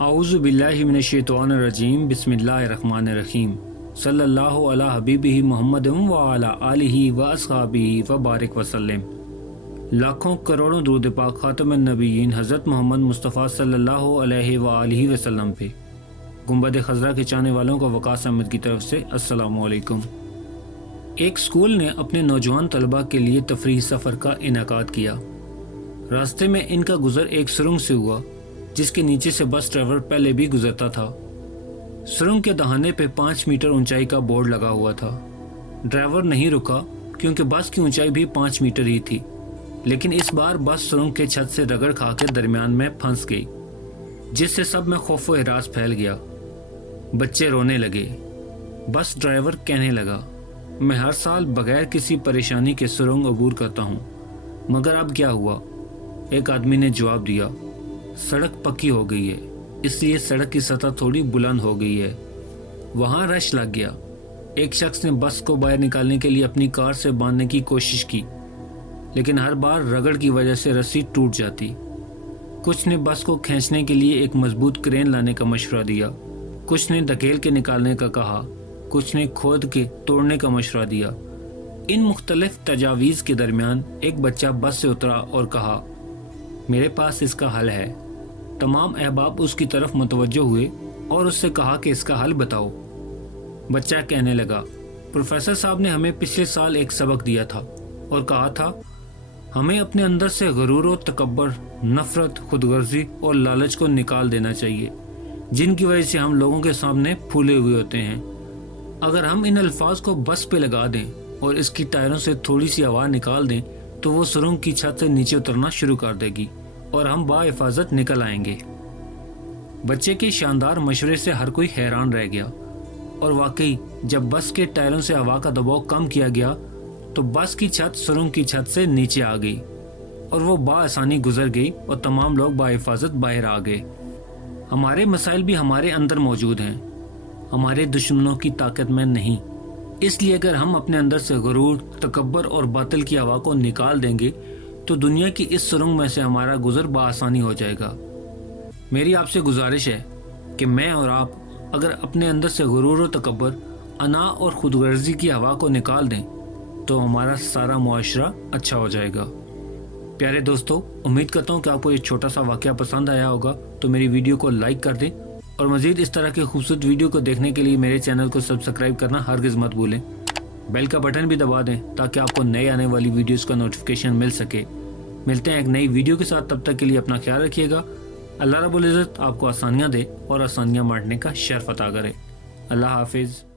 اعوذ باللہ من الشیطان الرجیم، بسم اللہ الرحمن الرحیم۔ صلی اللہ علی حبیبہ محمد و علی آلہ و اصحابہ و بارک وسلم۔ لاکھوں کروڑوں درود پاک خاتم النبیین حضرت محمد مصطفیٰ صلی اللہ علیہ وآلہ وسلم پہ۔ گنبد خزرہ کے چاہنے والوں کو وقاص احمد کی طرف سے السلام علیکم۔ ایک سکول نے اپنے نوجوان طلبہ کے لیے تفریح سفر کا انعقاد کیا۔ راستے میں ان کا گزر ایک سرنگ سے ہوا۔ جس کے نیچے سے بس ڈرائیور پہلے بھی گزرتا تھا۔ سرنگ کے دہانے پہ پانچ میٹر اونچائی کا بورڈ لگا ہوا تھا۔ ڈرائیور نہیں رکا کیونکہ بس کی اونچائی بھی پانچ میٹر ہی تھی۔ لیکن اس بار بس سرنگ کے چھت سے رگڑ کھا کے درمیان میں پھنس گئی، جس سے سب میں خوف و ہراس پھیل گیا۔ بچے رونے لگے۔ بس ڈرائیور کہنے لگا، میں ہر سال بغیر کسی پریشانی کے سرنگ عبور کرتا ہوں، مگر اب کیا ہوا؟ ایک آدمی نے جواب دیا سڑک پکی ہو گئی ہے۔ اس لیے سڑک کی سطح تھوڑی بلند ہو گئی ہے۔ وہاں رش لگ گیا۔ ایک شخص نے بس کو باہر نکالنے کے لیے اپنی کار سے باندھنے کی کوشش کی۔ لیکن ہر بار رگڑ کی وجہ سے رسی ٹوٹ جاتی۔ کچھ نے بس کو کھینچنے کے لیے ایک مضبوط کرین لانے کا مشورہ دیا۔ کچھ نے دھکیل کے نکالنے کا کہا۔ کچھ نے کھود کے توڑنے کا مشورہ دیا۔ ان مختلف تجاویز کے درمیان ایک بچہ بس سے اترا اور کہا، میرے پاس اس کا حل ہے۔ تمام احباب اس کی طرف متوجہ ہوئے اور اس سے کہا کہ اس کا حل بتاؤ۔ بچہ کہنے لگا، پروفیسر صاحب نے ہمیں پچھلے سال ایک سبق دیا تھا اور کہا تھا، ہمیں اپنے اندر سے غرور و تکبر، نفرت خود غرضی اور لالچ کو نکال دینا چاہیے، جن کی وجہ سے ہم لوگوں کے سامنے پھولے ہوئے ہوتے ہیں۔ اگر ہم ان الفاظ کو بس پہ لگا دیں اور اس کی ٹائروں سے تھوڑی سی آواز نکال دیں، تو وہ سرنگ کی چھت سے نیچے اترنا شروع کر دے گی۔ اور ہم با حفاظت نکل آئیں گے۔ بچے کے شاندار مشورے سے ہر کوئی حیران رہ گیا۔ اور واقعی، جب بس کے ٹائروں سے ہوا کا دباؤ کم کیا گیا، تو بس کی چھت سرنگ کی چھت سے نیچے آ گئی۔ اور وہ با آسانی گزر گئی اور تمام لوگ با حفاظت باہر آ گئے۔ ہمارے مسائل بھی ہمارے اندر موجود ہیں۔ ہمارے دشمنوں کی طاقت میں نہیں۔ اس لیے اگر ہم اپنے اندر سے غرور، تکبر اور باطل کی ہوا کو نکال دیں گے تو دنیا کی اس سرنگ میں سے ہمارا گزر بآسانی ہو جائے گا۔ میری آپ سے گزارش ہے کہ میں اور آپ اگر اپنے اندر سے غرور و تکبر، انا اور خود غرضی کی ہوا کو نکال دیں، تو ہمارا سارا معاشرہ اچھا ہو جائے گا۔ پیارے دوستو، امید کرتا ہوں کہ آپ کو یہ چھوٹا سا واقعہ پسند آیا ہوگا۔ تو میری ویڈیو کو لائک کر دیں اور مزید اس طرح کے خوبصورت ویڈیو کو دیکھنے کے لیے میرے چینل کو سبسکرائب کرنا ہرگز مت بھولیں۔ بیل کا بٹن بھی دبا دیں تاکہ آپ کو نئے آنے والی ویڈیوز کا نوٹیفکیشن مل سکے۔ ملتے ہیں ایک نئی ویڈیو کے ساتھ، تب تک کے لیے اپنا خیال رکھیے گا۔ اللہ رب العزت آپ کو آسانیاں دے اور آسانیاں بانٹنے کا شرف عطا کرے۔ اللہ حافظ۔